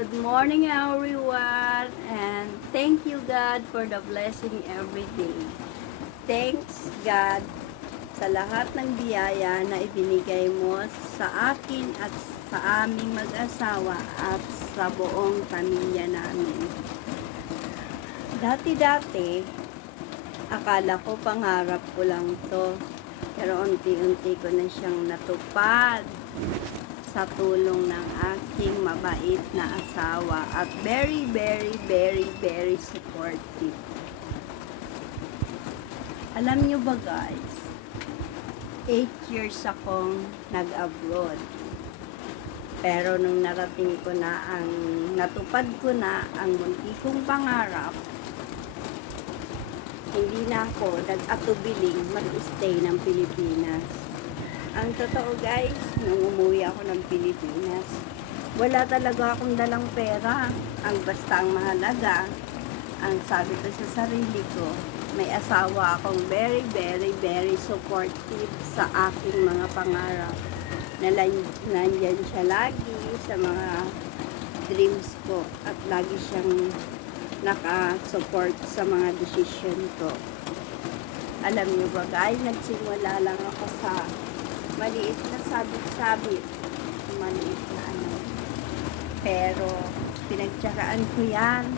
Good morning everyone, and thank you God for the blessing every day. Thanks God sa lahat ng biyaya na ibinigay mo sa akin at sa aming mag-asawa at sa buong pamilya namin. Dati-dati, akala ko pangarap ko lang to, pero unti-unti ko na siyang natupad sa tulong ng aking mabait na asawa at very supportive. Alam nyo ba guys, 8 years akong nag-abroad. Pero nung narating ko na natupad ko na ang munti kong pangarap, hindi na ako nag-atubiling mag-stay ng Pilipinas. Ang totoo guys, nung umuwi ako ng Pilipinas, wala talaga akong dalang pera. Ang basta ang mahalaga, ang sabi ko sa sarili ko, may asawa akong very supportive sa aking mga pangarap. Nandyan siya lagi sa mga dreams ko at lagi siyang naka-support sa mga decision ko. Alam niyo ba guys, nagsimula lang ako sa maliit na sabit-sabit, maliit na ano. Pero, pinagtsagaan ko yan.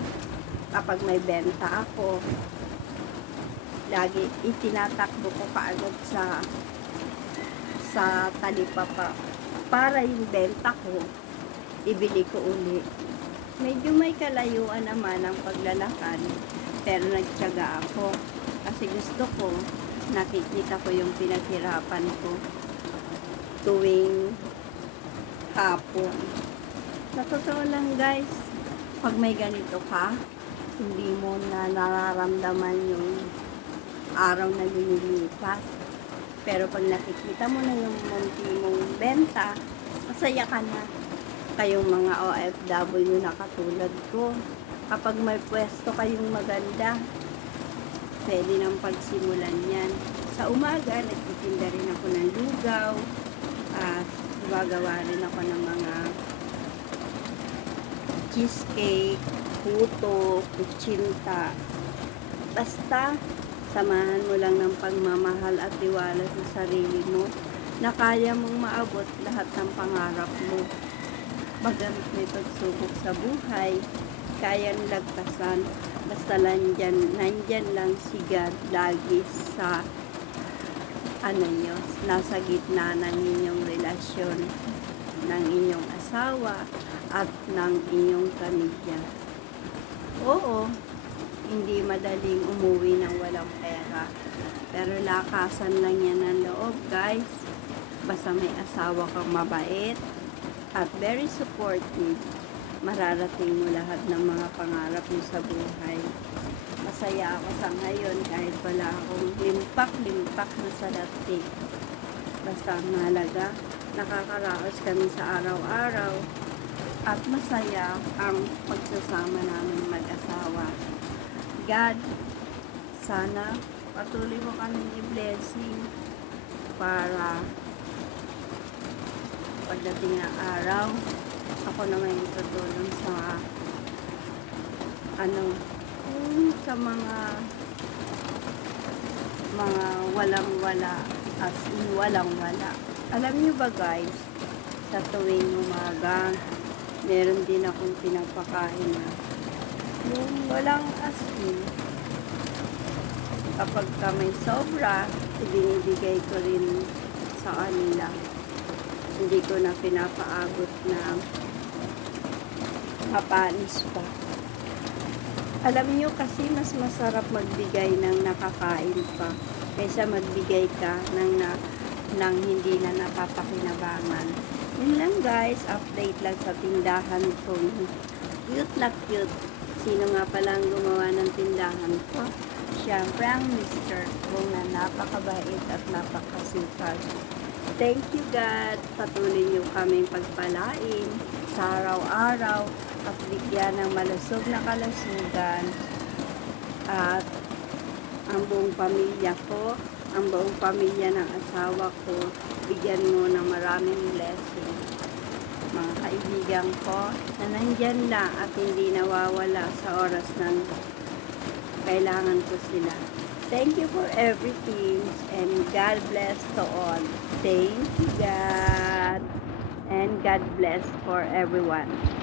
Kapag may benta ako, lagi itinatakbo ko kaagad sa talipapa para yung benta ko, ibili ko uli. Medyo may kalayuan naman ang paglalakad, pero nagtsaga ako. Kasi gusto ko, nakikita ko yung pinaghirapan ko tuwing hapon. Sa totoo lang guys, pag may ganito ka, hindi mo na nararamdaman yung araw na lumilipas. Pero pag nakikita mo na yung munti mong benta, masaya ka na. Kayong mga OFW na katulad ko, kapag may pwesto kayong maganda, pwede nang pagsimulan yan. Sa umaga, nagtitinda rin ako ng lugaw, at gumagawa rin ako ng mga cheesecake, puto, kutsinta. Basta, samahan mo lang ng pagmamahal at tiwala sa sarili mo na kaya mong maabot lahat ng pangarap mo. Magamit may pagsubok sa buhay, kayang lagpasan, basta nandyan lang si God lagi sa nasa gitna ng inyong relasyon ng inyong asawa at ng inyong pamilya. Oo, hindi madaling umuwi ng walang pera, pero lakasan lang yan ng loob guys. Basta may asawa kang mabait at very supportive, mararating mo lahat ng mga pangarap mo sa buhay. Masaya ako sa ngayon kahit wala akong limpak na salati. Basta ang mahalaga, nakakaraos kami sa araw-araw at masaya ang pagsasama namin mag-asawa. God, sana patuloy mo kaming i-blessing para pagdating ng araw, ako naman yung tutulong sa sa mga walang-wala, as in walang-wala. Alam niyo ba guys, sa tuwing umaga, meron din akong pinapakain na yung walang as in. Kapag may sobra, ibinibigay ko rin sa kanila. Hindi ko na pinapaabot na mapanis pa. Alam nyo kasi mas masarap magbigay ng nakakain pa kaysa magbigay ka ng hindi na napapakinabangan. Yun lang guys, update lang sa tindahan ko. Cute na cute. Sino nga palang gumawa ng tindahan ko? Siyempre ang mister ko na napakabait at napakasipag. Thank you God. Patuloy niyo kaming pagpalain sa araw-araw at bigyan ng malusog na kalusugan at ang buong pamilya ko, ang buong pamilya ng asawa ko, bigyan mo ng maraming blessing. mga kaibigan ko na nandyan lang at hindi nawawala sa oras ng kailangan ko sila. Thank you for everything and God bless to all. Thank you, God. And God bless for everyone.